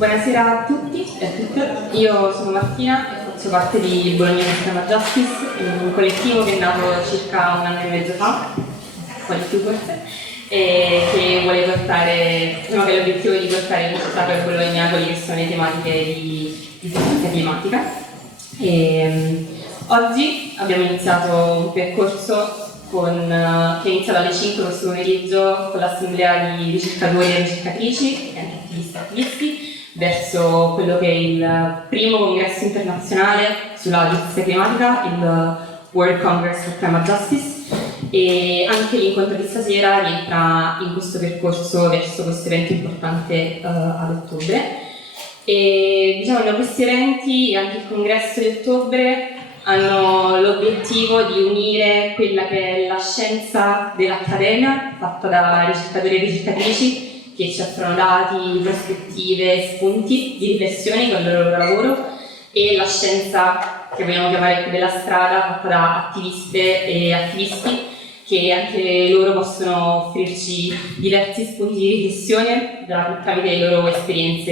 Buonasera a tutti e a tutte, io sono Martina e faccio parte di Bologna Sistema Justice, un collettivo che è nato circa un anno e mezzo fa, un po' di più forse, e che vuole portare, diciamo che l'obiettivo è di portare in città per Bologna quelle che sono le tematiche di giustizia climatica. Oggi abbiamo iniziato un percorso che è iniziato alle 5 questo pomeriggio con l'assemblea di ricercatori e ricercatrici e anche attivisti e attivisti verso quello che è il primo congresso internazionale sulla giustizia climatica, il World Congress for Climate Justice, e anche l'incontro di stasera rientra in questo percorso verso questo evento importante ad ottobre. E diciamo che questi eventi e anche il congresso di ottobre hanno l'obiettivo di unire quella che è la scienza dell'accademia, fatta da ricercatori e ricercatrici che ci offrono dati, prospettive, spunti di riflessione con il loro lavoro, e la scienza che vogliamo chiamare della strada, fatta da attiviste e attivisti che anche loro possono offrirci diversi spunti di riflessione tramite le loro esperienze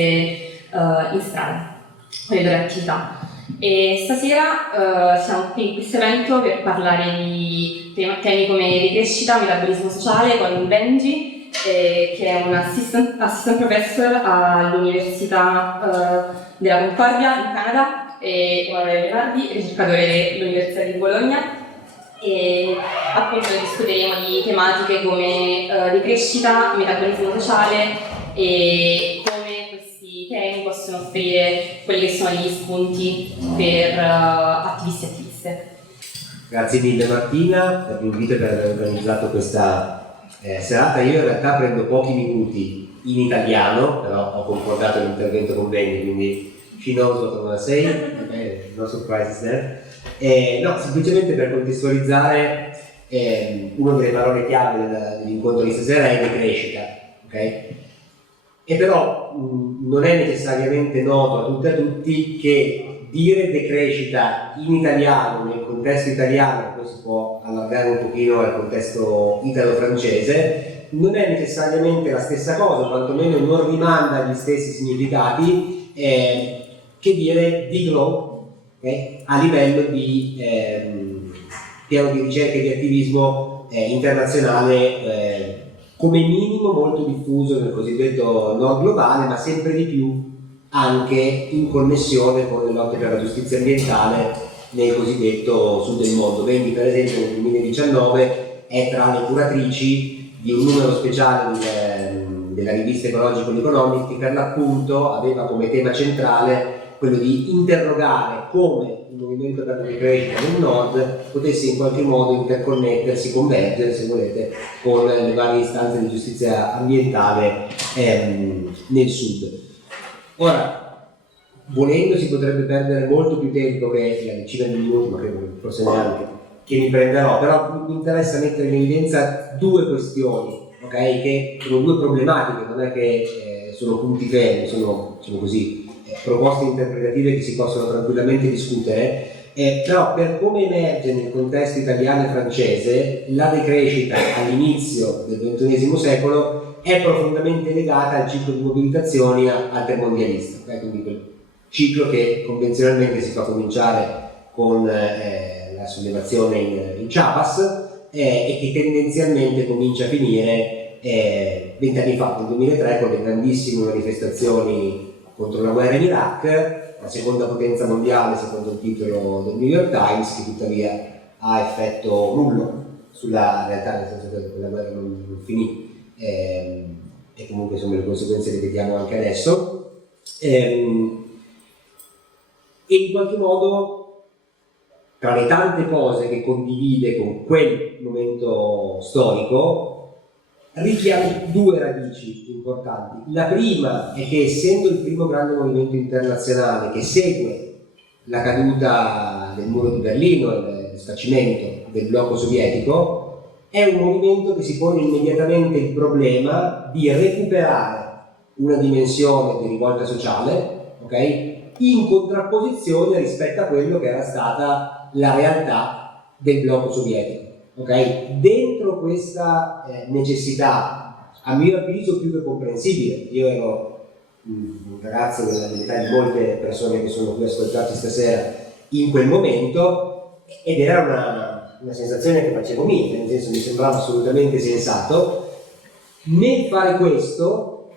in strada, con le loro attività. E stasera siamo qui in questo evento per parlare di temi come decrescita, metabolismo sociale con Bengi, che è un assistant professor all'Università della Concordia in Canada, e Emanuele Leonardi, ricercatore dell'Università di Bologna, e appunto discuteremo di tematiche come decrescita, metabolismo sociale e come questi temi possono offrire quelli che sono gli spunti per attivisti e attiviste. Grazie mille Martina per l'invito e per aver organizzato questa serata. Io in realtà prendo pochi minuti in italiano, però ho concordato l'intervento con Bengi, quindi she knows what I'm going to say, okay, no surprises there. No, semplicemente per contestualizzare, una delle parole chiave dell'incontro di stasera è decrescita, ok? E però non è necessariamente noto a tutte e a tutti che dire decrescita in italiano, nel contesto italiano, poi si può allargare un pochino al contesto italo-francese, non è necessariamente la stessa cosa, quantomeno non rimanda agli stessi significati che dire degrowth, okay, a livello di piano di ricerca e di attivismo internazionale, come minimo molto diffuso nel cosiddetto nord globale, ma sempre di più anche in connessione con le lotte per la giustizia ambientale nel cosiddetto sud del mondo. Bengi per esempio nel 2019 è tra le curatrici di un numero speciale della rivista Ecological che per l'appunto aveva come tema centrale quello di interrogare come il movimento per la decrescita del nord potesse in qualche modo interconnettersi, convergere se volete, con le varie istanze di giustizia ambientale nel sud. Ora, volendo si potrebbe perdere molto più tempo che la decina di minuti, ma credo forse neanche, che mi prenderò, però mi interessa mettere in evidenza due questioni, okay, che sono due problematiche, non è che sono punti fermi, sono così, proposte interpretative che si possono tranquillamente discutere, però per come emerge nel contesto italiano e francese, la decrescita all'inizio del XXI secolo è profondamente legata al ciclo di mobilitazioni altermondialista, okay? Quindi quel ciclo che convenzionalmente si fa cominciare con la sollevazione in Chiapas e che tendenzialmente comincia a finire 20 anni fa, nel 2003, con le grandissime manifestazioni contro la guerra in Iraq, la seconda potenza mondiale secondo il titolo del New York Times, che tuttavia ha effetto nullo sulla realtà, nel senso che la guerra non finì. E comunque insomma le conseguenze le vediamo anche adesso, e in qualche modo tra le tante cose che condivide con quel momento storico richiama due radici importanti. La prima è che, essendo il primo grande movimento internazionale che segue la caduta del muro di Berlino e il sfacimento del blocco sovietico, è un movimento che si pone immediatamente il problema di recuperare una dimensione di rivolta sociale, okay, in contrapposizione rispetto a quello che era stata la realtà del blocco sovietico. Okay? Dentro questa necessità, a mio avviso più che comprensibile, io ero un ragazzo dell'età di molte persone che sono qui a ascoltarci stasera in quel momento, ed era una sensazione che facevo mia, nel senso mi sembrava assolutamente sensato. Nel fare questo,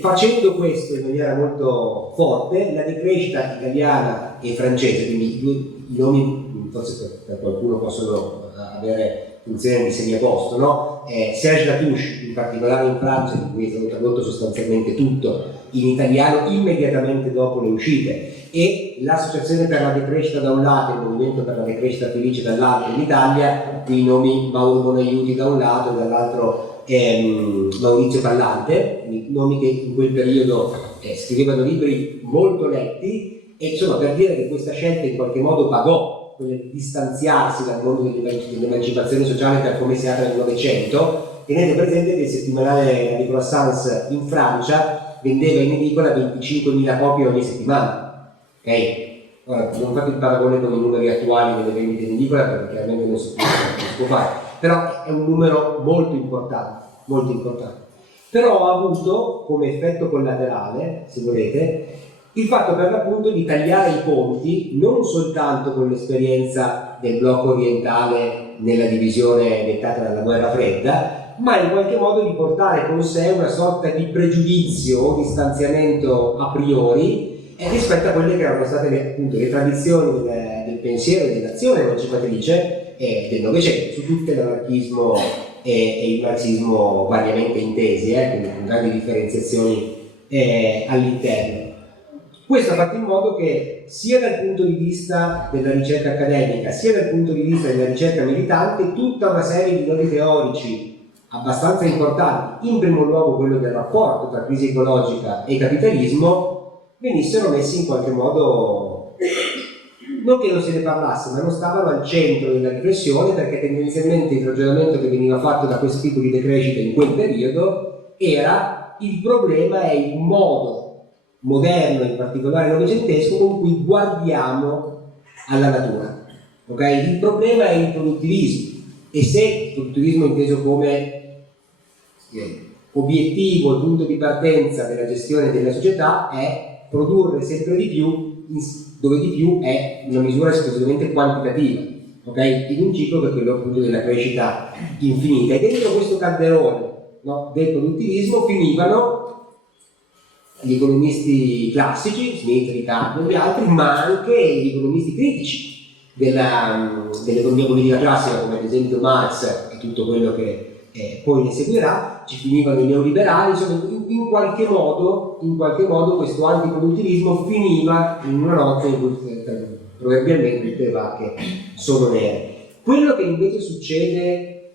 facendo questo in maniera molto forte, la decrescita italiana e francese, quindi i nomi forse per qualcuno possono avere funzione di segnaposto, no? Serge Latouche, in particolare in Francia, di cui è stato tradotto sostanzialmente tutto in italiano immediatamente dopo le uscite, e l'Associazione per la decrescita da un lato e il Movimento per la decrescita felice dall'altro in Italia, i nomi Mauro Bonaiuti da un lato e dall'altro Maurizio Pallante, nomi che in quel periodo scrivevano libri molto letti, e insomma, per dire che questa scelta in qualche modo pagò quella di distanziarsi dal mondo dell'emancipazione sociale per come si apre nel Novecento. Tenete presente che il settimanale La Décroissance in Francia vendeva in edicola 25.000 copie ogni settimana, ok? Ora, non fate il paragone con i numeri attuali delle vendite in edicola, perché chiaramente non si può fare, però è un numero molto importante, molto importante. Però ha avuto come effetto collaterale, se volete, il fatto per l'appunto di tagliare i ponti non soltanto con l'esperienza del blocco orientale nella divisione dettata dalla guerra fredda, ma in qualche modo di portare con sé una sorta di pregiudizio o distanziamento a priori rispetto a quelle che erano state appunto le tradizioni del pensiero e dell'azione emancipatrice del Novecento, su tutte l'anarchismo e il marxismo variamente intesi, quindi con grandi differenziazioni all'interno. Questo ha fatto in modo che sia dal punto di vista della ricerca accademica sia dal punto di vista della ricerca militante tutta una serie di nodi teorici abbastanza importanti, in primo luogo quello del rapporto tra crisi ecologica e capitalismo, venissero messi in qualche modo, non che non se ne parlasse, ma non stavano al centro della riflessione, perché tendenzialmente il ragionamento che veniva fatto da questo tipo di decrescita in quel periodo era: il problema è il modo moderno, in particolare novecentesco, con cui guardiamo alla natura. Okay? Il problema è il produttivismo, e se il produttivismo inteso come obiettivo e punto di partenza della gestione della società è produrre sempre di più, dove di più è una misura esclusivamente quantitativa, okay? In un ciclo che è quello appunto della crescita infinita. E dentro questo calderone, no, del produttivismo finivano gli economisti classici, Smith, Ricardo e gli altri, ma anche gli economisti critici dell'economia politica classica, come ad esempio Marx e tutto quello che poi ne seguirà. Ci finivano i neoliberali. Insomma, in qualche modo questo antiproduttivismo finiva in una notte in cui probabilmente tutte le vacche sono nere. Quello che invece succede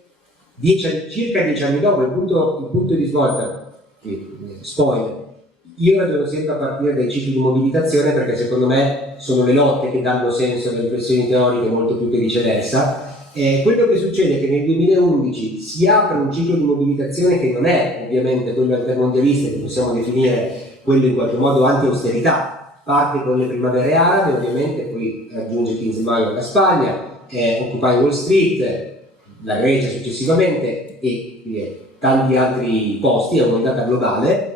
circa 10 anni dopo, il punto di svolta, spoiler, io ragiono sempre a partire dai cicli di mobilitazione, perché secondo me sono le lotte che danno senso alle riflessioni teoriche molto più che viceversa. Quello che succede è che nel 2011 si apre un ciclo di mobilitazione che non è ovviamente quello altermondialista, che possiamo definire quello in qualche modo anti-austerità. Parte con le primavere arabe, ovviamente, poi raggiunge 15 maggio la Spagna, Occupy Wall Street, la Grecia successivamente e tanti altri posti, è un'ondata globale.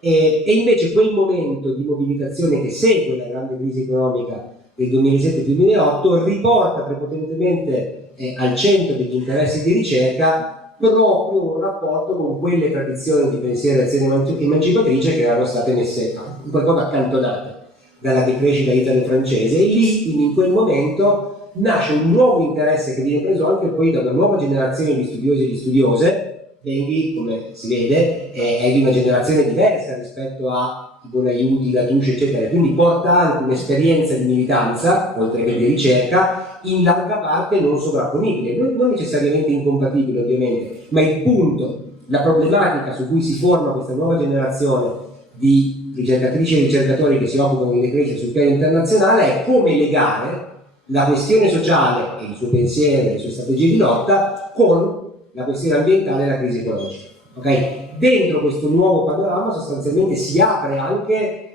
E invece quel momento di mobilitazione che segue la grande crisi economica del 2007-2008 riporta prepotentemente al centro degli interessi di ricerca proprio un rapporto con quelle tradizioni di pensiero e azione emancipatrice che erano state messe in qualche modo accantonate dalla decrescita italo-francese. E lì, in quel momento, nasce un nuovo interesse che viene preso anche poi da una nuova generazione di studiosi e di studiose. Bengi, come si vede, è di una generazione diversa rispetto a Bonaiuti, Latouche, eccetera, quindi porta anche un'esperienza di militanza, oltre che di ricerca, in larga parte non sovrapponibile, non necessariamente incompatibile ovviamente, ma il punto, la problematica su cui si forma questa nuova generazione di ricercatrici e ricercatori che si occupano di decrescita sul piano internazionale è come legare la questione sociale e il suo pensiero e le sue strategie di lotta con la questione ambientale e la crisi ecologica. Okay? Dentro questo nuovo panorama sostanzialmente si apre anche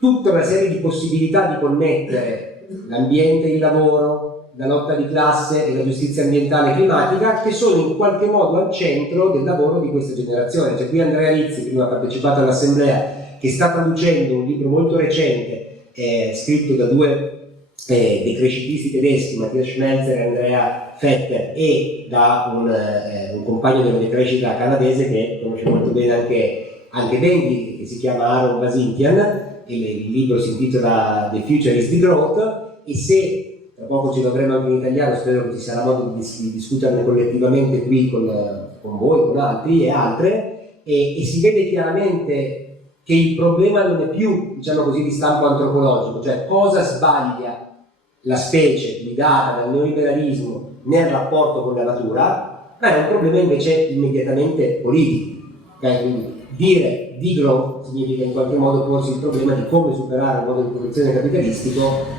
tutta una serie di possibilità di connettere l'ambiente e il lavoro, la lotta di classe e la giustizia ambientale e climatica, che sono in qualche modo al centro del lavoro di questa generazione. Cioè, qui Andrea Rizzi, prima ha partecipato all'assemblea, che sta traducendo un libro molto recente scritto da due decrescitisti tedeschi, Matthias Schmelzer e Andrea Fetter, e da un compagno della decrescita canadese che conosce molto bene anche Bengi, che si chiama Aaron Basintian, e il libro si intitola The Future is Degrowth, e se tra poco ci dovremo anche in italiano, spero che ci sarà modo di discuterne collettivamente qui con voi, con altri e altre, e si vede chiaramente che il problema non è più, diciamo così, di stampo antropologico, cioè cosa sbaglia la specie guidata dal neoliberalismo nel rapporto con la natura, ma è un problema invece immediatamente politico. Okay? Quindi dire degrowth significa in qualche modo porsi il problema di come superare il modo di produzione capitalistico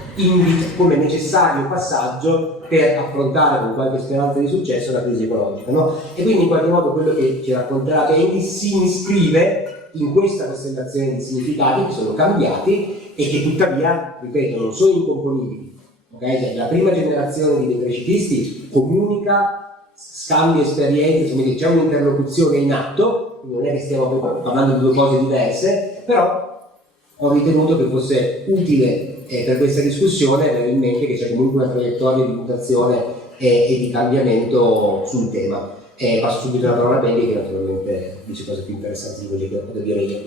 come necessario passaggio per affrontare con qualche speranza di successo la crisi ecologica, no? E quindi in qualche modo quello che ci racconterà Bengi si iscrive in questa costellazione di significati che sono cambiati e che tuttavia, ripeto, non sono incomponibili. Okay? Cioè, la prima generazione di decrescitisti comunica, scambia esperienze, insomma, c'è un'interlocuzione in atto, non è che stiamo parlando di due cose diverse, però ho ritenuto che fosse utile per questa discussione avere in mente che c'è comunque una traiettoria di mutazione e di cambiamento sul tema. Passo subito la parola a Bengi, che naturalmente dice cose più interessanti di quelle che ho da dire io.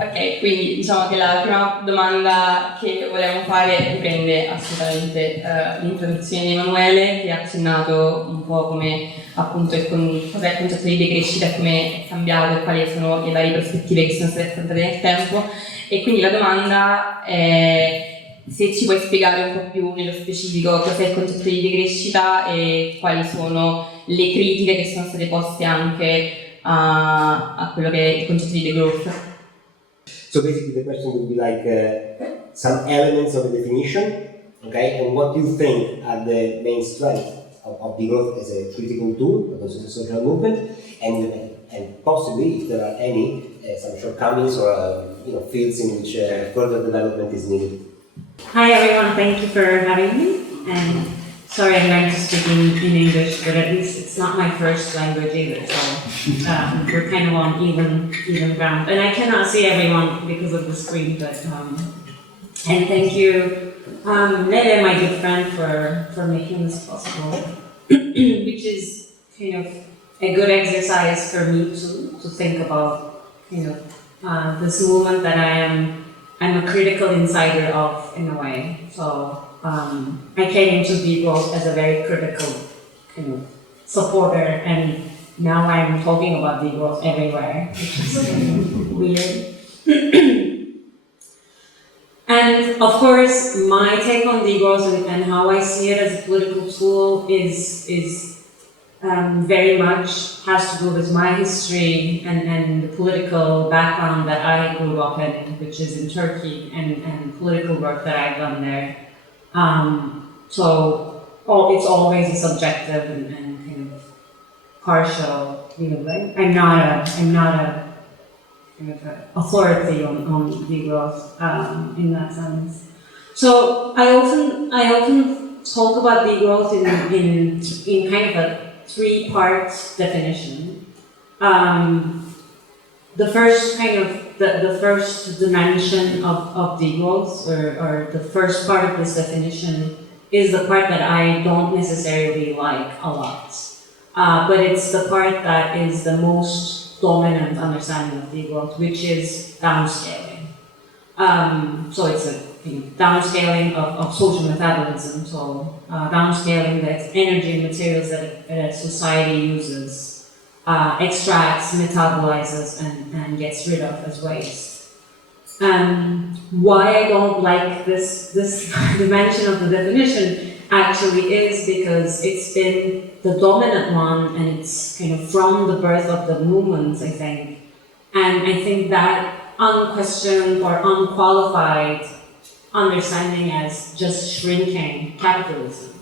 Ok, quindi diciamo che la prima domanda che volevamo fare riprende assolutamente l'introduzione di Emanuele, che ha accennato un po' come appunto cos'è il concetto di decrescita, come è cambiato e quali sono le varie prospettive che sono state affrontate nel tempo. E quindi la domanda è se ci puoi spiegare un po' più nello specifico cos'è il concetto di decrescita e quali sono le critiche che sono state poste anche a quello che è il concetto di degrowth. So basically the question would be like some elements of the definition, okay, and what do you think are the main strengths of degrowth as a critical tool, but also as a social movement, and possibly if there are any some shortcomings or fields in which further development is needed. Hi everyone, thank you for having me. And sorry I'm going to speak in English, but at least it's not my first language either, so we're kind of on even ground. And I cannot see everyone because of the screen, but and thank you, Nele, my good friend, for making this possible, which is kind of a good exercise for me to think about, this movement that I'm a critical insider of in a way. So I came into Degrowth as a very critical kind of supporter, and now I'm talking about Degrowth everywhere, which is kind of weird. And of course, my take on Degrowth and how I see it as a political tool is very much has to do with my history and the political background that I grew up in, which is in Turkey, and political work that I've done there. So it's always a subjective and kind of partial view, right? I'm not a kind of authority on degrowth in that sense. So I often talk about degrowth in kind of a three-part definition. The first kind of the first dimension of degrowth, or the first part of this definition, is the part that I don't necessarily like a lot, but it's the part that is the most dominant understanding of degrowth, which is downscaling. So it's a downscaling of social metabolism, so downscaling the energy and materials that society uses, extracts, metabolizes, and gets rid of as waste. Why I don't like this dimension of the definition actually is because it's been the dominant one, and it's kind of from the birth of the movements, I think. And I think that unquestioned or unqualified understanding as just shrinking capitalism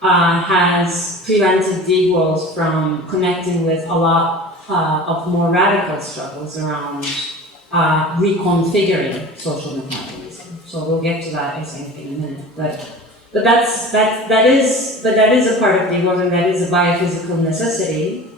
has prevented degrowth from connecting with a lot of more radical struggles around reconfiguring social metabolism. So we'll get to that, I think, in a minute. But that is a part of degrowth, and that is a biophysical necessity.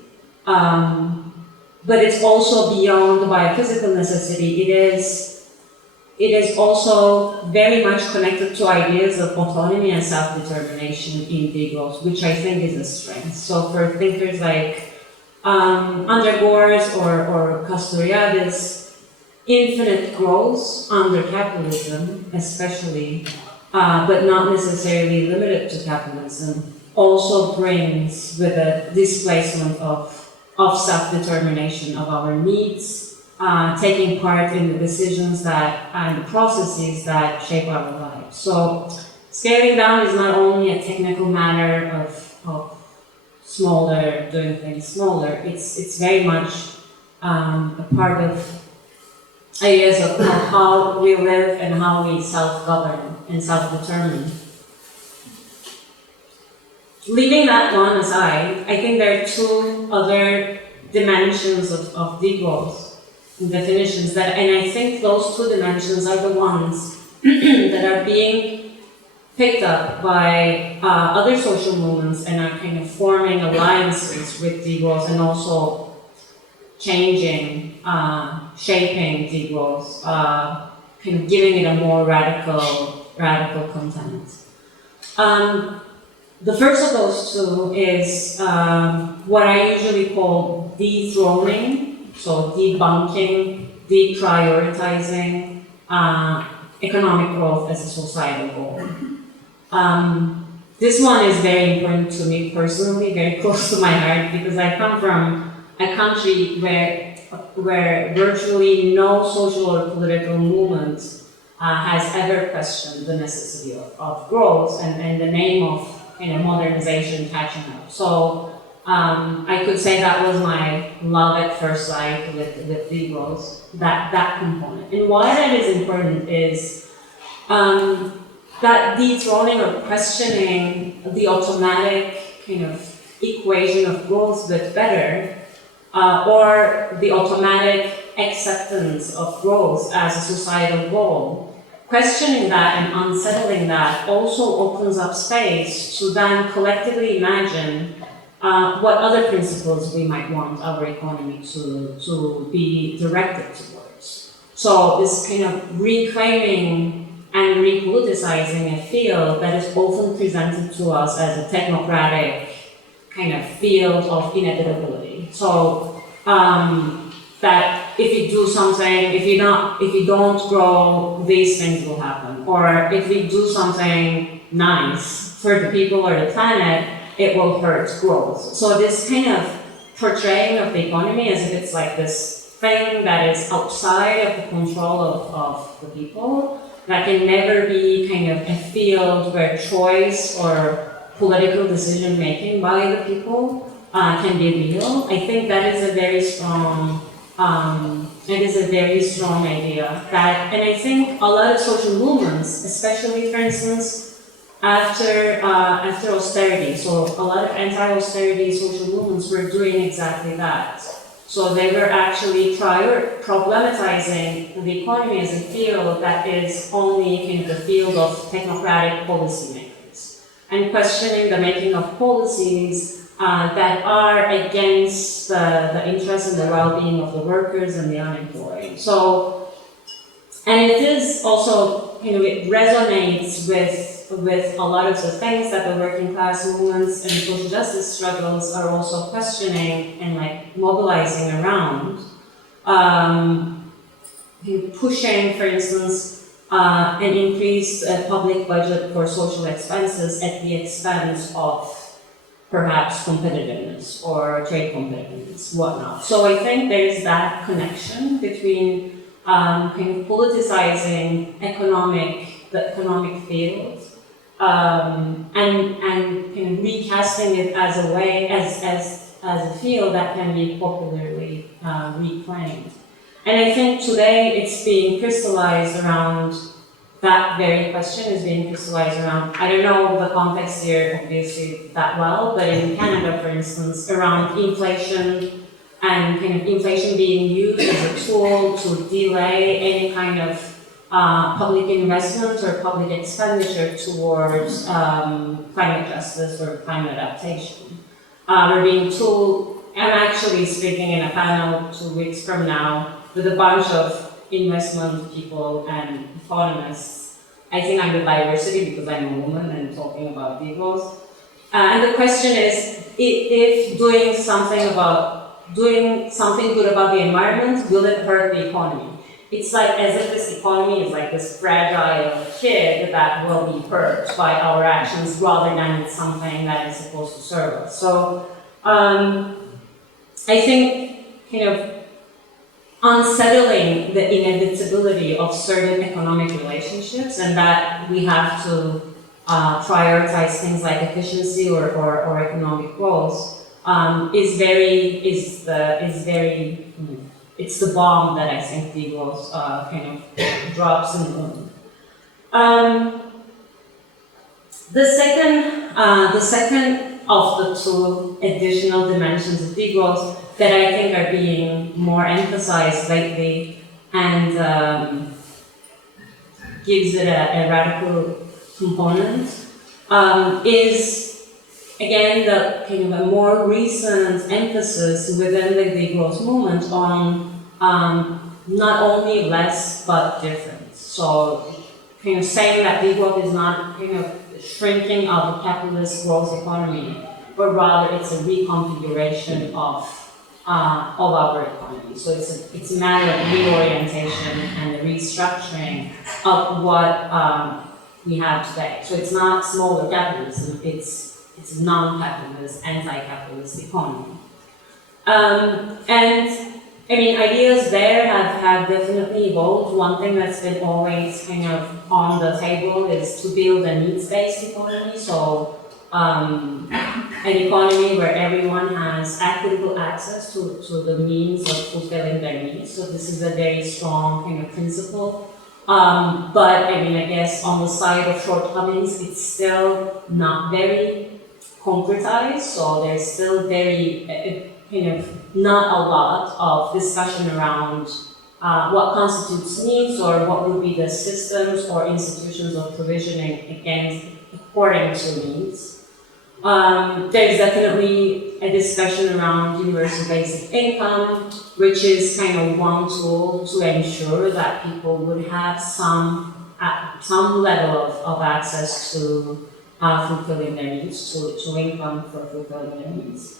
But it's also beyond the biophysical necessity. It is also very much connected to ideas of autonomy and self-determination in degrowth, which I think is a strength. So for thinkers like André or Castoriadis, infinite growth under capitalism, especially, but not necessarily limited to capitalism, also brings with a displacement of self-determination of our needs, taking part in the decisions and the processes that shape our lives. So scaling down is not only a technical matter of smaller, doing things smaller, it's very much a part of ideas of how we live and how we self-govern and self-determine. Leaving that one aside, I think there are two other dimensions of degrowth definitions and I think those two dimensions are the ones that are being picked up by other social movements and are kind of forming alliances with degrowth and also changing, shaping degrowth, kind of giving it a more radical content. The first of those two is what I usually call dethroning, so debunking, deprioritizing economic growth as a societal goal. This one is very important to me personally, very close to my heart, because I come from a country where virtually no social or political movement has ever questioned the necessity of growth and the name of modernization catching up. So I could say that was my love at first sight with degrowth, that component. And why that is important is that dethroning or questioning the automatic kind of equation of growth but better, or the automatic acceptance of growth as a societal goal. Questioning that and unsettling that also opens up space to then collectively imagine what other principles we might want our economy to be directed towards. So this kind of reclaiming and repoliticizing a field that is often presented to us as a technocratic kind of field of inevitability. So that if you do something, if you don't grow, these things will happen. Or if we do something nice for the people or the planet, it will hurt growth. So this kind of portraying of the economy as if it's like this thing that is outside of the control of the people, that can never be kind of a field where choice or political decision making by the people can be real. I think that is a very strong idea. And I think a lot of social movements, especially for instance after austerity, so a lot of anti-austerity social movements were doing exactly that. So they were actually problematizing the economy as a field that is only kind of the field of technocratic policymakers, and questioning the making of policies that are against the interests and the well-being of the workers and the unemployed. So, and it is also, it resonates with a lot of the things that the working class movements and social justice struggles are also questioning and like mobilizing around. Pushing, for instance, an increased public budget for social expenses at the expense of perhaps competitiveness or trade competitiveness, whatnot. So I think there's that connection between kind of politicizing the economic field and kind of recasting it as a way, as a field that can be popularly reclaimed. And I think today it's being crystallized around that very question is being crystallized around, I don't know the context here obviously that well, but in Canada, for instance, around inflation and kind of inflation being used as a tool to delay any kind of public investment or public expenditure towards climate justice or climate adaptation. We're being told am actually speaking in a panel 2 weeks from now with a bunch of investment people and economists. I think I'm the diversity because I'm a woman and talking about degrowth. And the question is, if doing something good about the environment, will it hurt the economy? It's like as if this economy is like this fragile kid that will be hurt by our actions rather than it's something that is supposed to serve us. So I think kind of unsettling the inevitability of certain economic relationships and that we have to prioritize things like efficiency or economic growth it's the bomb that I think degrowth kind of drops in the room. The second of the two additional dimensions of degrowth that I think are being more emphasized lately and gives it a radical component is again the kind of a more recent emphasis within the degrowth movement on not only less but different. So kind of saying that degrowth is not kind of shrinking of the capitalist growth economy, but rather it's a reconfiguration of our economy. So it's a matter of reorientation and the restructuring of what we have today. So it's not smaller capitalism, it's a non-capitalist, anti-capitalist economy. And I mean, ideas there have definitely evolved. One thing that's been always kind of on the table is to build a needs-based economy. So an economy where everyone has equitable access to the means of fulfilling their needs. So this is a very strong kind of principle. But I mean, I guess on the side of shortcomings, it's still not very concretized. So there's still very kind of not a lot of discussion around what constitutes needs or what would be the systems or institutions of provisioning according to needs. There's definitely a discussion around universal basic income, which is kind of one tool to ensure that people would have some level of access to fulfilling their needs, to income for fulfilling their needs.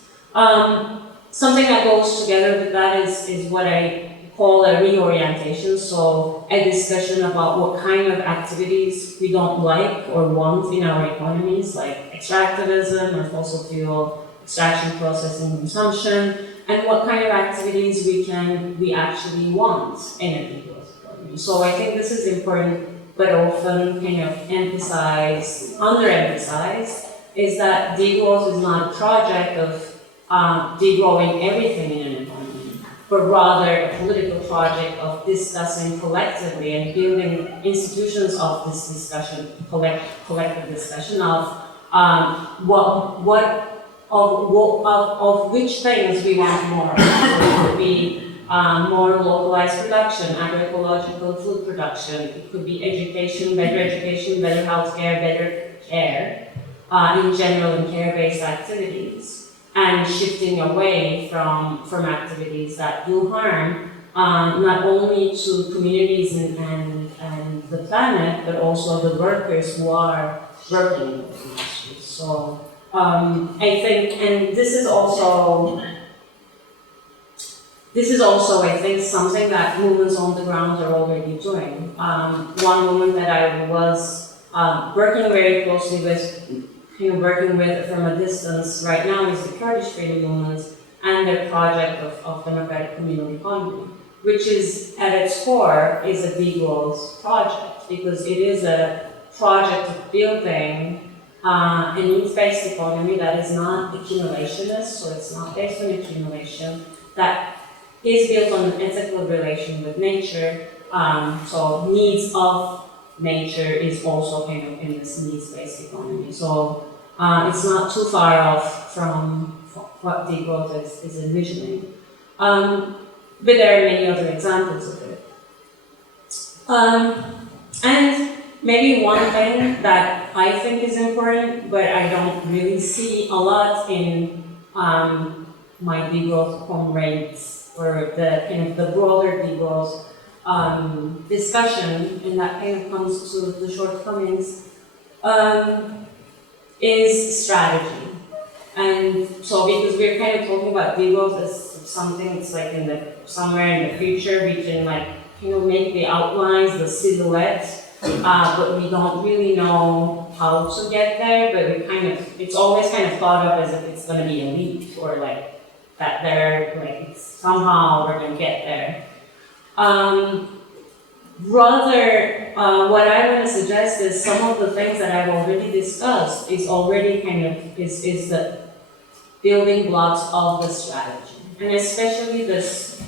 Something that goes together with that is what I call a reorientation, so a discussion about what kind of activities we don't like or want in our economies, like extractivism or fossil fuel extraction, processing, consumption, and what kind of activities we actually want in a degrowth economy. So I think this is important, but often kind of underemphasized, is that degrowth is not a project of degrowing everything in an economy, but rather a political project of discussing collectively and building institutions of this discussion, collective discussion of of which things we want more. So it could be more localized production, agroecological food production. It could be education, better healthcare, better care, in general, in care-based activities. And shifting away from activities that do harm, not only to communities and the planet, but also the workers who are working in those industries. So I think, and this is also I think something that movements on the ground are already doing. One movement that I was working very closely with, working with from a distance right now is the Kurdish freedom movement and their project of democratic communal economy, which is at its core is a degrowth project, because it is a project of building a needs-based economy that is not accumulationist, so it's not based on accumulation, that is built on an ethical relation with nature, so needs of nature is also kind of in this needs-based economy. So it's not too far off from what degrowth is envisioning. But there are many other examples of it. And maybe one thing that I think is important, but I don't really see a lot in my degrowth comrades, or the kind of the broader degrowth discussion, and that kind of comes to the shortcomings, is strategy. And so, because we're kind of talking about degrowth as something that's like somewhere in the future, we can like make the outlines, the silhouette, but we don't really know how to get there. But it's always kind of thought of as if it's going to be a leap, or like that somehow we're going to get there. Rather, what I want to suggest is some of the things that I've already discussed is already is the building blocks of the strategy, and especially this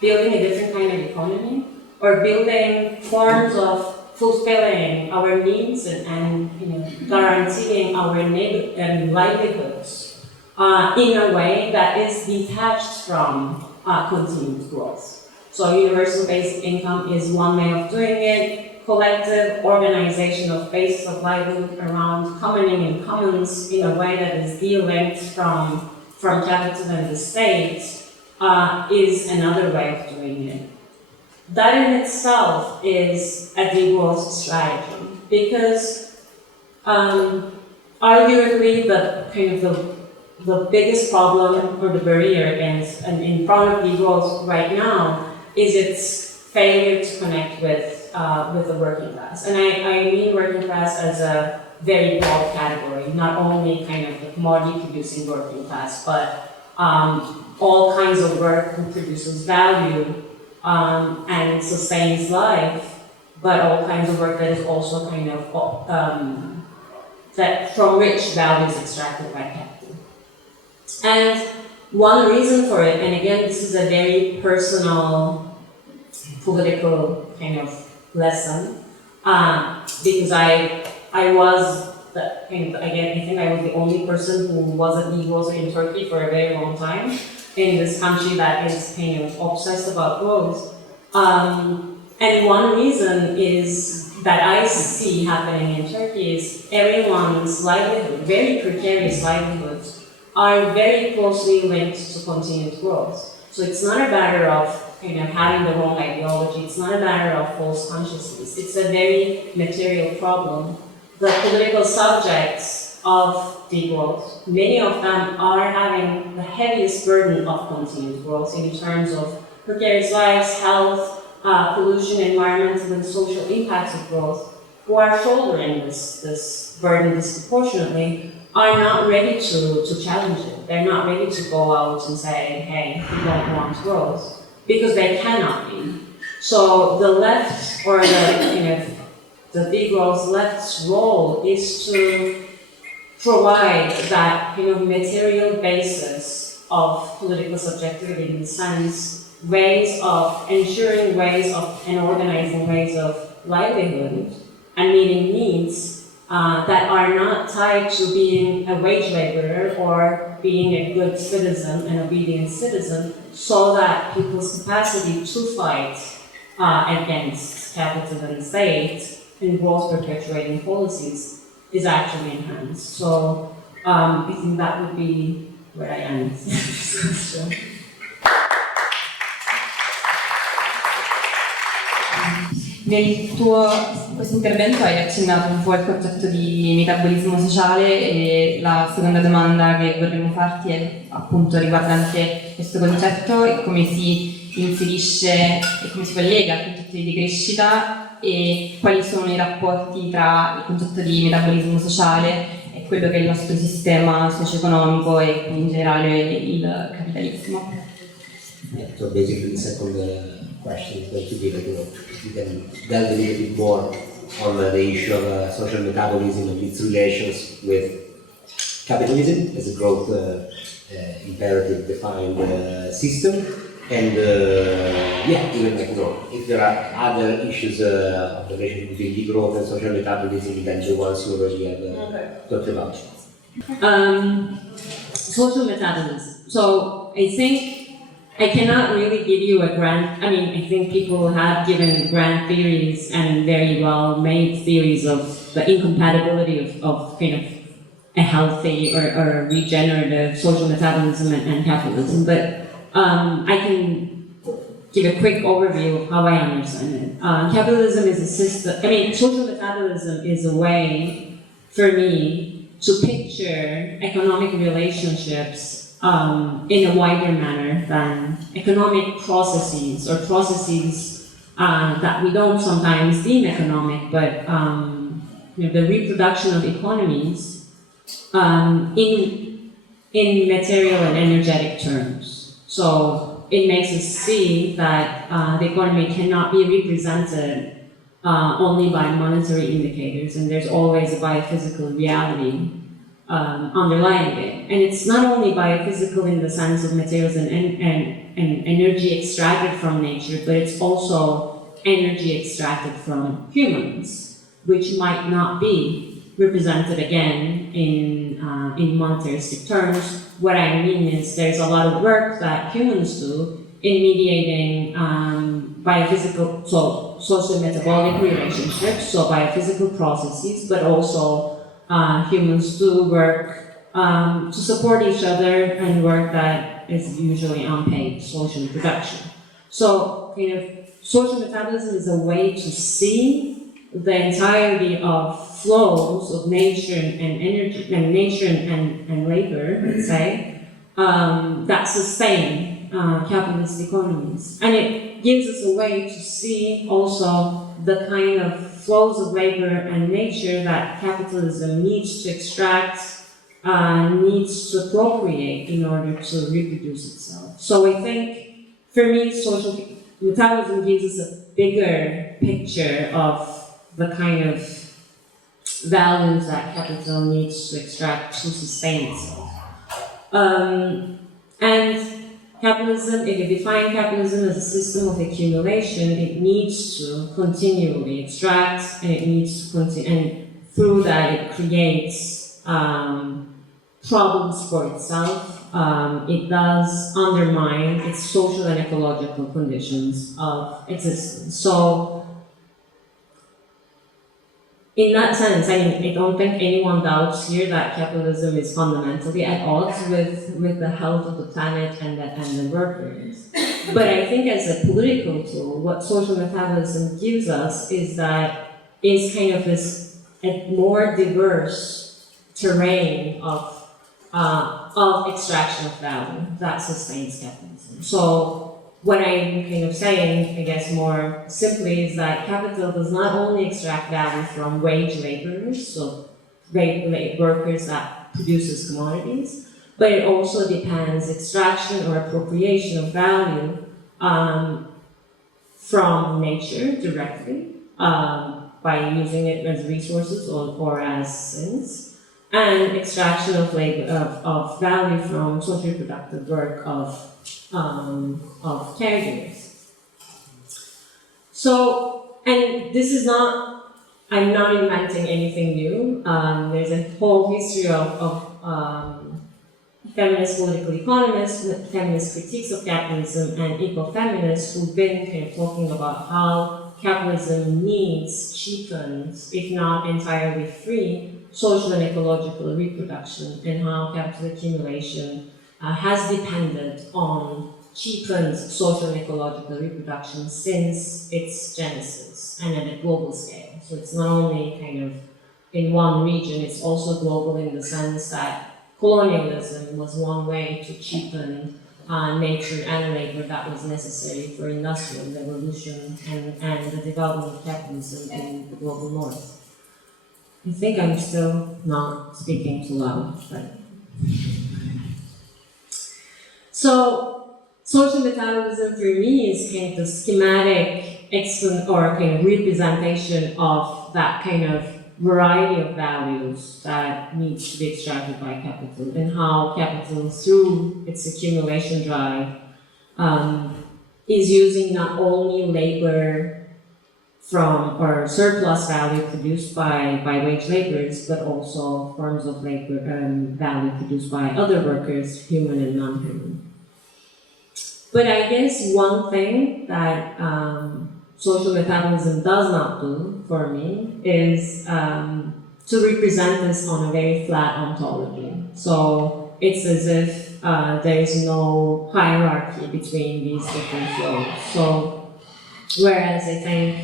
building a different kind of economy, or building forms of fulfilling our needs and guaranteeing our livelihoods in a way that is detached from continued growth. So universal basic income is one way of doing it. Collective organization of basis of livelihood around commoning in commons in a way that is de-linked from capital and the state is another way of doing it. That in itself is a degrowth strategy, because arguably the biggest problem or the barrier against and in front of degrowth right now is its failure to connect with the working class. And I mean working class as a very broad category, not only kind of the commodity producing working class, but all kinds of work that produces value and sustains life, but all kinds of work that is also kind of that from which value is extracted by capital. And one reason for it, and again, this is a very personal political kind of lesson, because I was I think I was the only person who wasn't degrowth in Turkey for a very long time, in this country that is kind of obsessed about growth. And one reason is that I see happening in Turkey is everyone's livelihood, very precarious livelihoods, are very closely linked to continued growth. So it's not a matter of having the wrong ideology, it's not a matter of false consciousness, it's a very material problem. The political subjects of degrowth, many of them are having the heaviest burden of continued growth in terms of precarious lives, health, pollution, environmental and social impacts of growth, who are shouldering this burden disproportionately, are not ready to challenge it. They're not ready to go out and say, hey, we don't want growth, because they cannot be. So the left, or the degrowth left's role is to provide that material basis of political subjectivity, in the sense, ways of ensuring ways of and organizing ways of livelihood and meeting needs that are not tied to being a wage laborer or being a good citizen, an obedient citizen, so that people's capacity to fight against capital and state and growth perpetuating policies is actually enhanced. So I think that would be where I am. So. Questo intervento hai accennato un po' il concetto di metabolismo sociale, e la seconda domanda che vorremmo farti è appunto riguardante questo concetto e come si inserisce e come si collega al concetto di decrescita, e quali sono i rapporti tra il concetto di metabolismo sociale e quello che è il nostro sistema socio-economico e in generale il capitalismo. So basically the second question is going to be like, you can delve a little bit more on the issue of social metabolism and its relations with capitalism as a growth imperative defined system, and even like if there are other issues of the relationship between degrowth and social metabolism than the ones you already have talked about. Social metabolism. So I think I cannot really give you a grand, I think people have given grand theories and very well made theories of the incompatibility of kind of a healthy or regenerative social metabolism and capitalism, but I can give a quick overview of how I understand it. Capitalism is a system, social metabolism is a way for me to picture economic relationships in a wider manner than economic processes or processes that we don't sometimes deem economic, but the reproduction of economies in material and energetic terms. So it makes us see that the economy cannot be represented only by monetary indicators, and there's always a biophysical reality underlying it. And it's not only biophysical in the sense of materials and energy extracted from nature, but it's also energy extracted from humans, which might not be represented again in monetaristic terms. What I mean is there's a lot of work that humans do in mediating biophysical, so socio-metabolic relationships, so biophysical processes, but also humans do work to support each other and work that is usually unpaid social production. So kind of social metabolism is a way to see the entirety of flows of nature and energy and nature and labor, let's say, that sustain capitalist economies. And it gives us a way to see also the kind of flows of labor and nature that capitalism needs to extract, needs to appropriate in order to reproduce itself. So I think, for me, social metabolism gives us a bigger picture of the kind of values that capital needs to extract to sustain itself. And capitalism, if you define capitalism as a system of accumulation, it needs to continually extract, and it needs to continue, and through that it creates problems for itself. It does undermine its social and ecological conditions of existence. So, in that sense, I don't think anyone doubts here that capitalism is fundamentally at odds with the health of the planet and the workers. But I think as a political tool, what social metabolism gives us is kind of this a more diverse terrain of extraction of value that sustains capitalism. So what I'm kind of saying, I guess more simply, is that capital does not only extract value from wage laborers, so workers that produces commodities, but it also depends extraction or appropriation of value from nature directly by using it as resources or as sins, and extraction of value from social reproductive work of caregivers. So, and this is not, I'm not inventing anything new. There's a whole history of feminist political economists, feminist critiques of capitalism, and eco-feminists who've been kind of talking about how capitalism cheapens, if not entirely free, social and ecological reproduction, and how capital accumulation has depended on cheapened social and ecological reproduction since its genesis and at a global scale. So it's not only kind of in one region, it's also global in the sense that colonialism was one way to cheapen nature and labor that was necessary for industrial revolution and the development of capitalism in the global north. I think I'm still not speaking too loud, but... So, social metabolism for me is kind of the schematic or kind of representation of that kind of variety of values that needs to be extracted by capital, and how capital, through its accumulation drive, is using not only labor from or surplus value produced by wage laborers, but also forms of labor value produced by other workers, human and non-human. But I guess one thing that social metabolism does not do for me is to represent this on a very flat ontology. So it's as if there is no hierarchy between these different flows. So whereas I think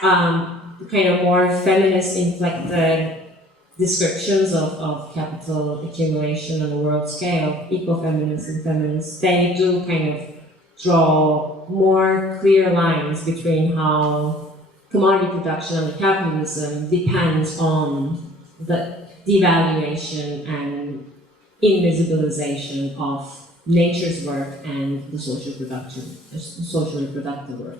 kind of more feminist inflected descriptions of capital accumulation on a world scale, ecofeminists and feminists, they do kind of draw more clear lines between how commodity production under capitalism depends on the devaluation and invisibilization of nature's work and the social reproductive work.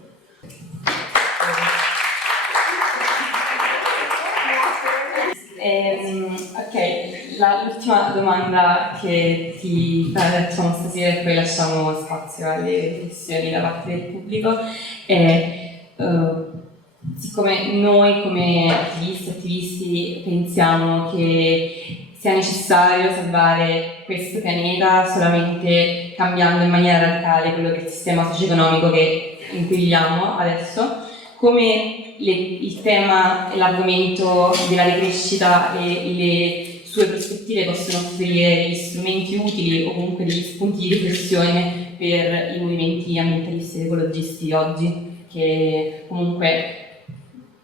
Ok, l'ultima domanda che ti facciamo stasera e poi lasciamo spazio alle riflessioni da parte del pubblico è siccome noi come attivisti pensiamo che sia necessario salvare questo pianeta solamente cambiando in maniera radicale quello che è il sistema socio-economico in cui viviamo adesso, come il tema e l'argomento della decrescita e le sue prospettive possono offrire gli strumenti utili o comunque degli spunti di riflessione per i movimenti ambientalisti ed ecologisti oggi, che comunque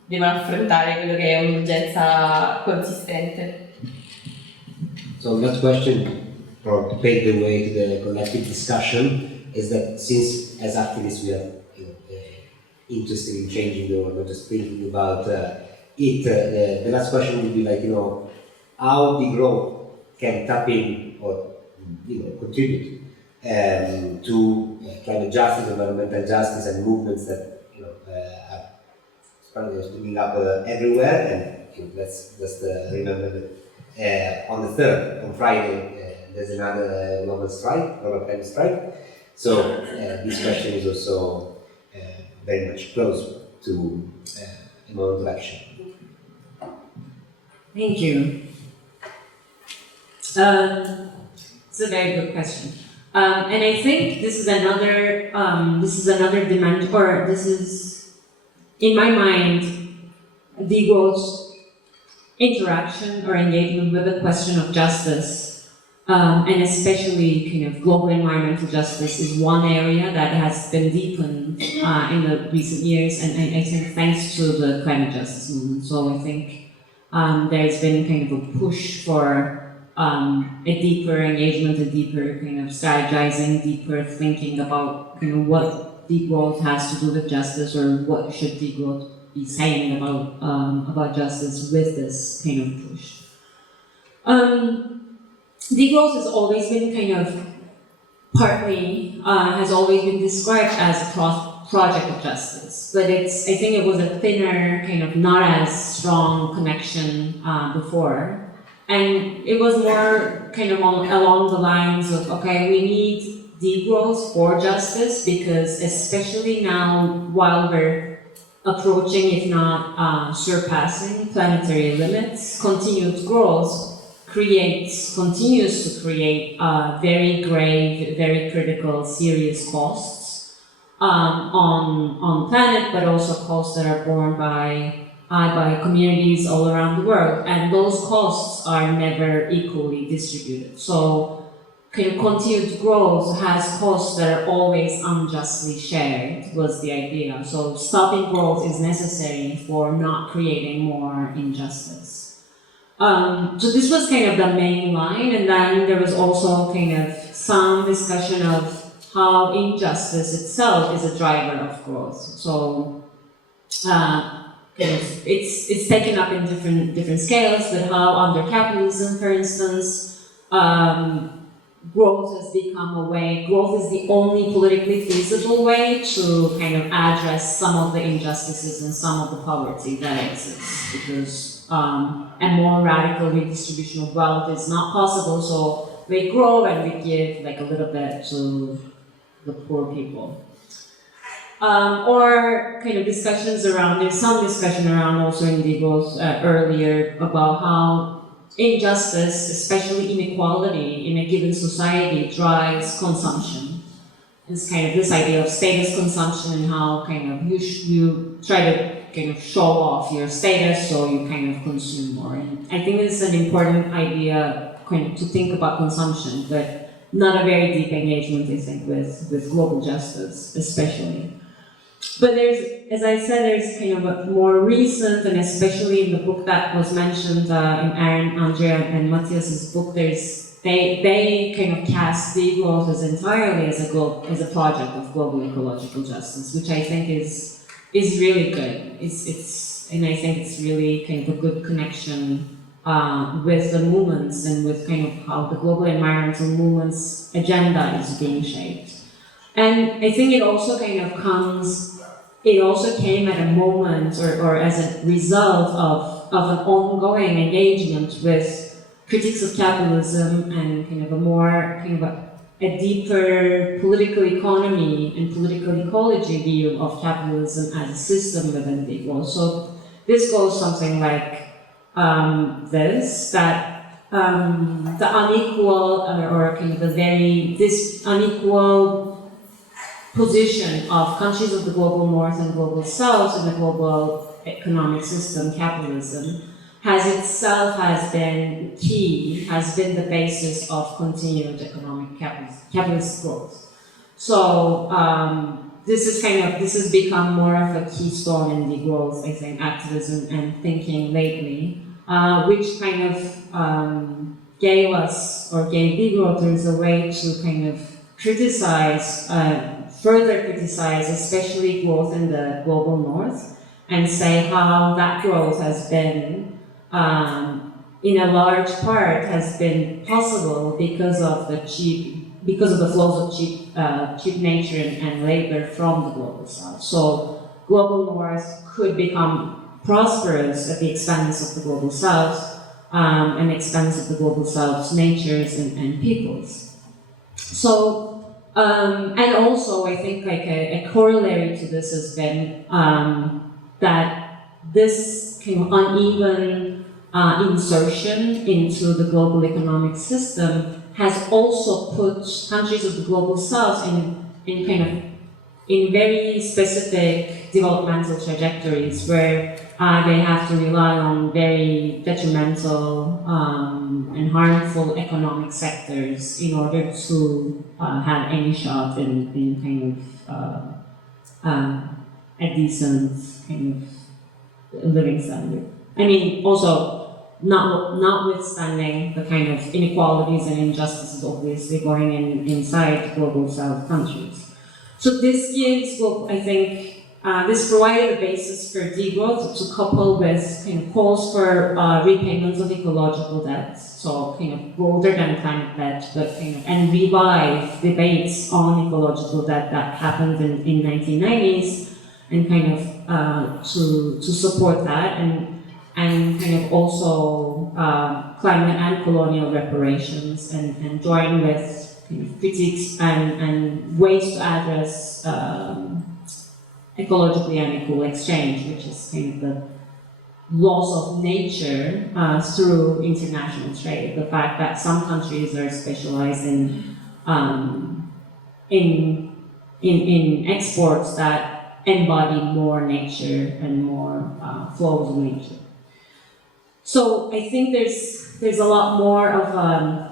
devono affrontare quello che è un'urgenza consistente. So that question, or to pave the way to the collective discussion, is that since as activists we are interested in changing the world, not just thinking about it, the last question would be like, how degrowth can tap in or contribute to climate justice, environmental justice, and movements that are springing up everywhere. And let's just remember that on the 3rd, on Friday, there's another global climate strike. So this question is also very much close to a moment of action. Thank you. It's a very good question, and I think this is another dimension, or this is, in my mind, Degrowth's interaction or engagement with the question of justice. And especially kind of global environmental justice is one area that has been deepened in the recent years, and I think thanks to the climate justice movement. So I think there's been kind of a push for a deeper engagement, a deeper kind of strategizing, deeper thinking about what degrowth has to do with justice, or what should degrowth be saying about justice with this kind of push. Degrowth has always been has always been described as a project of justice, but I think it was a thinner, not as strong connection before. And it was more along the lines of, okay, we need degrowth for justice, because especially now, while we're approaching, if not surpassing planetary limits, continued growth continues to create very grave, very critical, serious costs on planet, but also costs that are borne by communities all around the world, and those costs are never equally distributed. So, continued growth has costs that are always unjustly shared, was the idea. So, stopping growth is necessary for not creating more injustice. So this was the main line, and then there was also some discussion of how injustice itself is a driver of growth. So it's taken up in different scales, but how under capitalism, for instance, growth has become a way. Growth is the only politically feasible way to address some of the injustices and some of the poverty that exists, because a more radical redistribution of wealth is not possible, so we grow and we give a little bit to the poor people. Or discussions around, there's some discussion around also in Degrowth earlier about how injustice, especially inequality in a given society, drives consumption. It's this idea of status consumption, and how you try to kind of show off your status, so you kind of consume more. And I think it's an important idea kind of to think about consumption, but not a very deep engagement, I think, with global justice, especially. But there's, as I said, there's kind of a more recent, and especially in the book that was mentioned in Aaron, Andrea, and Matthias's book, they kind of cast degrowth as entirely as a project of global ecological justice, which I think is really good. And I think it's really kind of a good connection with the movements and with kind of how the global environmental movements agenda is being shaped. And I think it also came at a moment or as a result of an ongoing engagement with critiques of capitalism and kind of a deeper political economy and political ecology view of capitalism as a system within degrowth. So this goes something like that the unequal or kind of this unequal position of countries of the global north and global south in the global economic system, capitalism, has been the basis of continued economic capitalist growth. So this has become more of a keystone in degrowth, I think, activism and thinking lately, which kind of gave degrowthers a way to kind of further criticize, especially growth in the global north, and say how that growth has been, in a large part, has been possible because of the flows of cheap nature and labor from the global south. So global north could become prosperous at the expense of the global south, and expense of the global south's natures and peoples. So, and also I think like a corollary to this has been that this kind of uneven insertion into the global economic system has also put countries of the global south in very specific developmental trajectories where they have to rely on very detrimental and harmful economic sectors in order to have any shot in kind of a decent kind of living standard. I mean, also notwithstanding the kind of inequalities and injustices obviously going inside global south countries. So this gives, I think, this provided a basis for degrowth to couple with kind of calls for repayments of ecological debt, so kind of broader than climate debt, but kind of, and revive debates on ecological debt that happened in 1990s, and kind of to support that, and kind of also climate and colonial reparations, and join with kind of critiques and ways to address ecologically unequal exchange, which is kind of the loss of nature through international trade. The fact that some countries are specialized in exports that embody more nature and more flows of nature. So I think there's a lot more of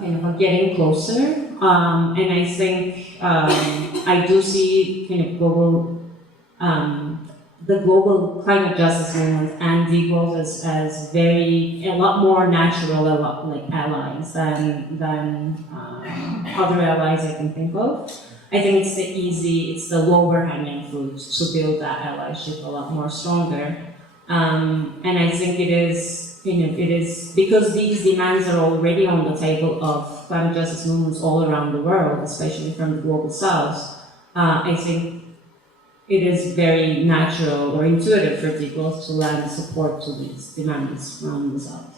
kind of a getting closer, and I think I do see kind of the global climate justice movement and degrowth as a lot more natural, a lot like allies than other allies I can think of. I think it's the lower hanging fruit to build that allyship a lot more stronger, and I think it is because these demands are already on the table of climate justice movements all around the world, especially from the global south. I think it is very natural or intuitive for degrowth to lend support to these demands from the south.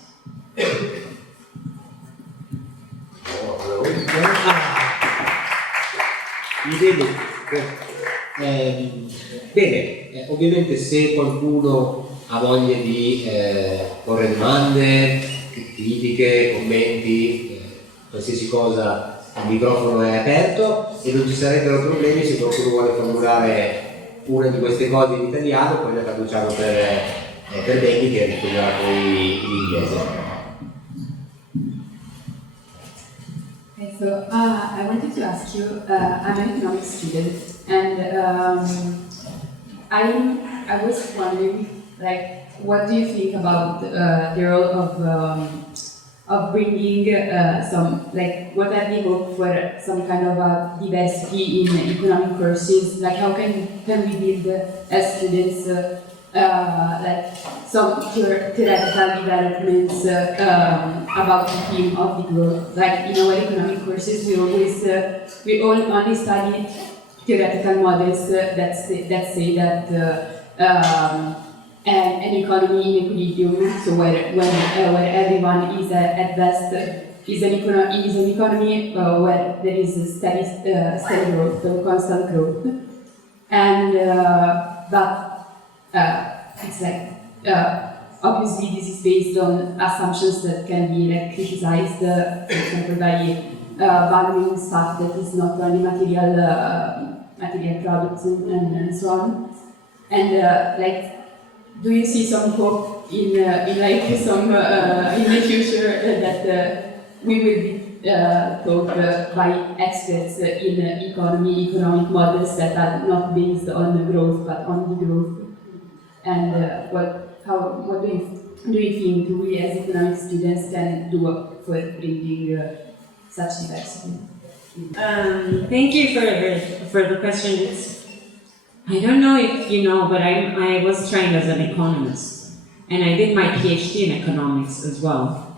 Bene, ovviamente se qualcuno ha voglia di porre domande, critiche, commenti, qualsiasi cosa, il microfono è aperto e non ci sarebbero problemi se qualcuno vuole formulare una di queste cose in italiano, poi la traduciamo per Bengi che risponderà poi in inglese. Okay, so I wanted to ask you, I'm an economics student, and I was wondering, like, what do you think about the role of bringing some, like, what are the hope for some kind of a diversity in economic courses? Like, how can we build as students like some theoretical developments about the theme of the growth? Like in our economic courses, we only study theoretical models that say that an economy in equilibrium, so where everyone is at best, is an economy where there is steady growth, so constant growth, and but it's like obviously this is based on assumptions that can be like criticized, for example, by valuing stuff that is not only material products and so on, and like. Do you see some hope in like some in the future that we will be taught by experts in economic models that are not based on growth but on degrowth? And what do you think we as economic students can do for bringing such diversity? Thank you for the question. I don't know if you know, but I was trained as an economist, and I did my PhD in economics as well.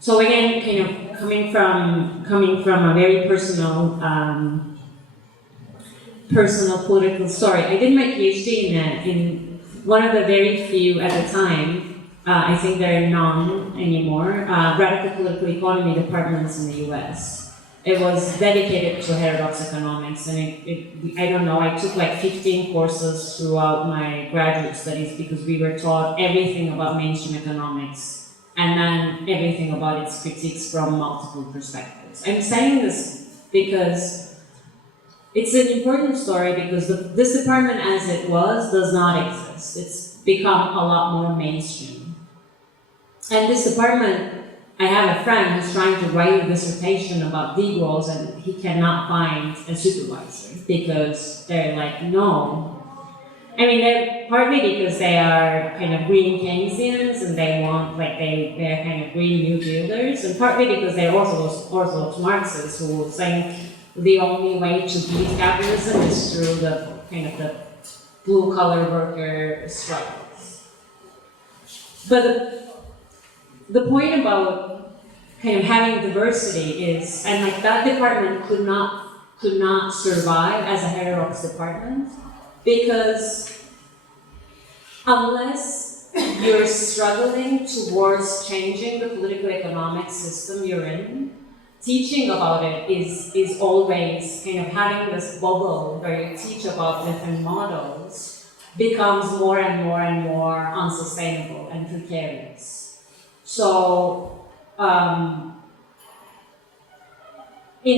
So again, kind of coming from a very personal political story. I did my PhD in one of the very few at the time. I think there are none anymore. Radical political economy departments in the U.S. It was dedicated to heterodox economics, and I don't know, I took like 15 courses throughout my graduate studies because we were taught everything about mainstream economics and then everything about its critiques from multiple perspectives. I'm saying this because it's an important story because this department as it was does not exist. It's become a lot more mainstream. And this department, I have a friend who's trying to write a dissertation about degrowth and he cannot find a supervisor because they're like, no. I mean, they're partly because they are kind of green Keynesians and they want, like, they're kind of green New Dealers, and partly because they're orthodox Marxists who think the only way to beat capitalism is through the kind of the blue-collar worker struggles. But the point about kind of having diversity is, and like that department could not survive as a heterodox department because unless you're struggling towards changing the political economic system you're in, teaching about it is always kind of having this bubble where you teach about different models becomes more and more and more unsustainable and precarious. So we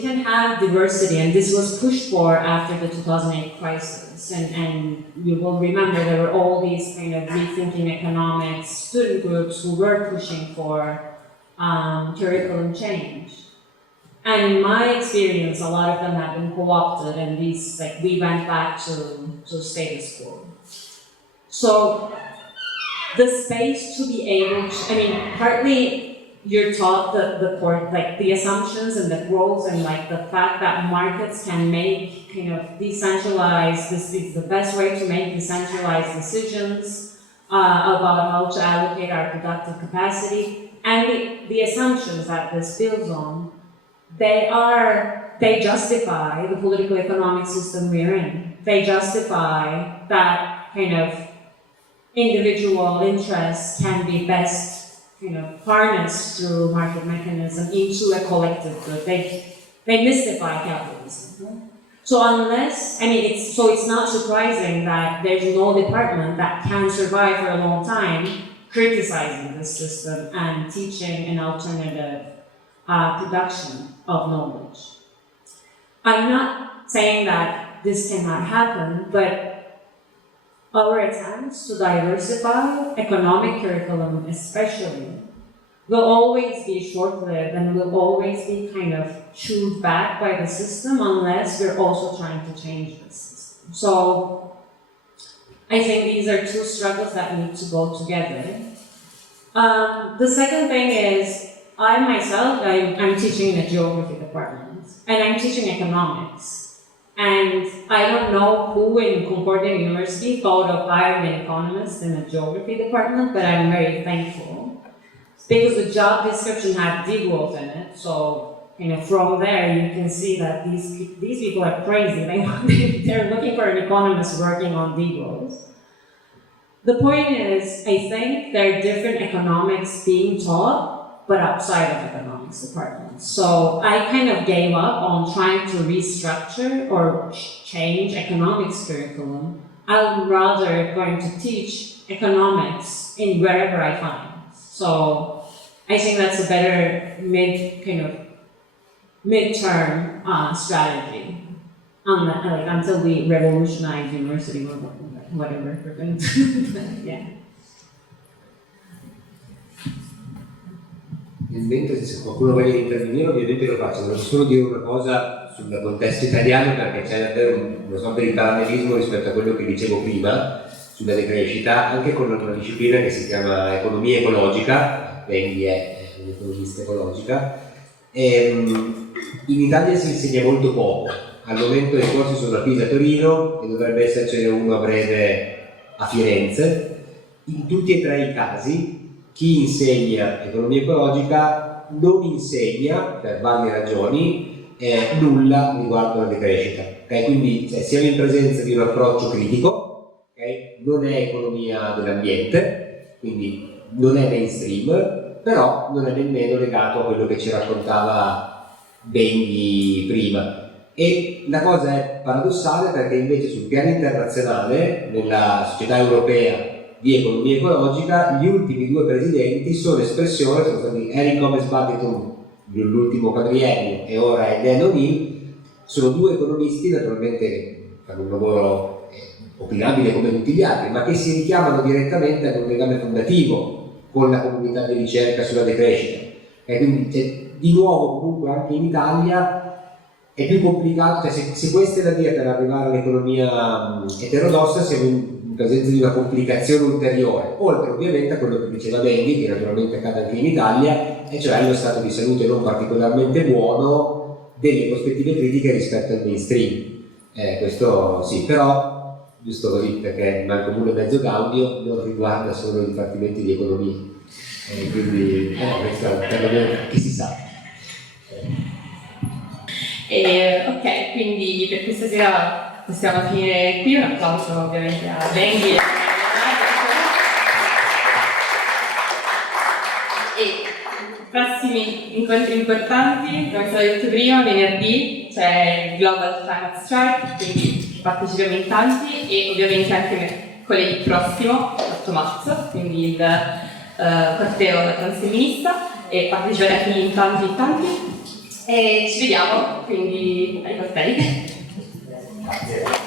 can have diversity, and this was pushed for after the 2008 crisis. And you will remember there were all these kind of rethinking economics student groups who were pushing for curriculum change. And in my experience, a lot of them have been co-opted, and we went back to status quo. So the space to be able to, partly you're taught the assumptions and the roles and like the fact that markets can make kind of decentralized, this is the best way to make decentralized decisions about how to allocate our productive capacity, and the assumptions that this builds on, they justify the political economic system we're in. They justify that kind of individual interests can be best harnessed through market mechanism into a collective good. They mystify capitalism. So it's not surprising that there's no department that can survive for a long time criticizing this system and teaching an alternative production of knowledge. I'm not saying that this cannot happen, but our attempts to diversify economic curriculum especially will always be short-lived and will always be kind of chewed back by the system unless we're also trying to change the system. So I think these are two struggles that need to go together. The second thing is, I myself, I'm teaching in a geography department, and I'm teaching economics. And I don't know who in Concordia University thought of hiring an economist in a geography department, but I'm very thankful. Because the job description had degrowth in it, so from there you can see that these people are crazy. They're looking for an economist working on degrowth. The point is, I think there are different economics being taught, but outside of economics departments. So I kind of gave up on trying to restructure or change economics curriculum. I'm rather going to teach economics in wherever I find. So I think that's a better midterm strategy until we revolutionize university or whatever we're going to do. Yeah. Mentre se qualcuno voglia intervenire ovviamente lo faccio, volevo solo dire una cosa sul contesto italiano perché c'è davvero una sorta di parallelismo rispetto a quello che dicevo prima sulla decrescita, anche con una disciplina che si chiama economia ecologica. Bengi è un'economista ecologica. In Italia si insegna molto poco. Al momento i corsi sono a Pisa e Torino e dovrebbe essercene uno a breve a Firenze. In tutti e tre i casi chi insegna economia ecologica non insegna, per varie ragioni, nulla riguardo alla decrescita. Okay? Quindi siamo in presenza di un approccio critico, okay? Non è economia dell'ambiente, quindi non è mainstream, però non è nemmeno legato a quello che ci raccontava Bengi prima. E la cosa è paradossale perché invece sul piano internazionale, nella società europea di economia ecologica, gli ultimi due presidenti sono stati Eric Gomez-Bateton nell'ultimo quadriennio e ora è Dan O'Neill. Sono due economisti naturalmente che fanno un lavoro opinabile come tutti gli altri, ma che si richiamano direttamente ad un legame fondativo con la comunità di ricerca sulla decrescita. E quindi di nuovo comunque anche in Italia è più complicato, se questa è la via per arrivare all'economia eterodossa siamo in presenza di una complicazione ulteriore, oltre ovviamente a quello che diceva Bengi, che naturalmente accade anche in Italia, e cioè lo stato di salute non particolarmente buono delle prospettive critiche rispetto al mainstream. Questo sì, però giusto così perché manca un mezzo d'audio, non riguarda solo i dipartimenti di economia, quindi questo perlomeno chi si sa. Ok, quindi per questa sera possiamo finire qui. Un applauso ovviamente a Bengi e prossimi incontri importanti, come è stato detto prima, venerdì c'è il Global Climate Strike, quindi partecipiamo in tanti, e ovviamente anche mercoledì prossimo, 8 marzo, quindi il corteo transfemminista, e parteciperete in tanti. E ci vediamo quindi ai cortei. Grazie.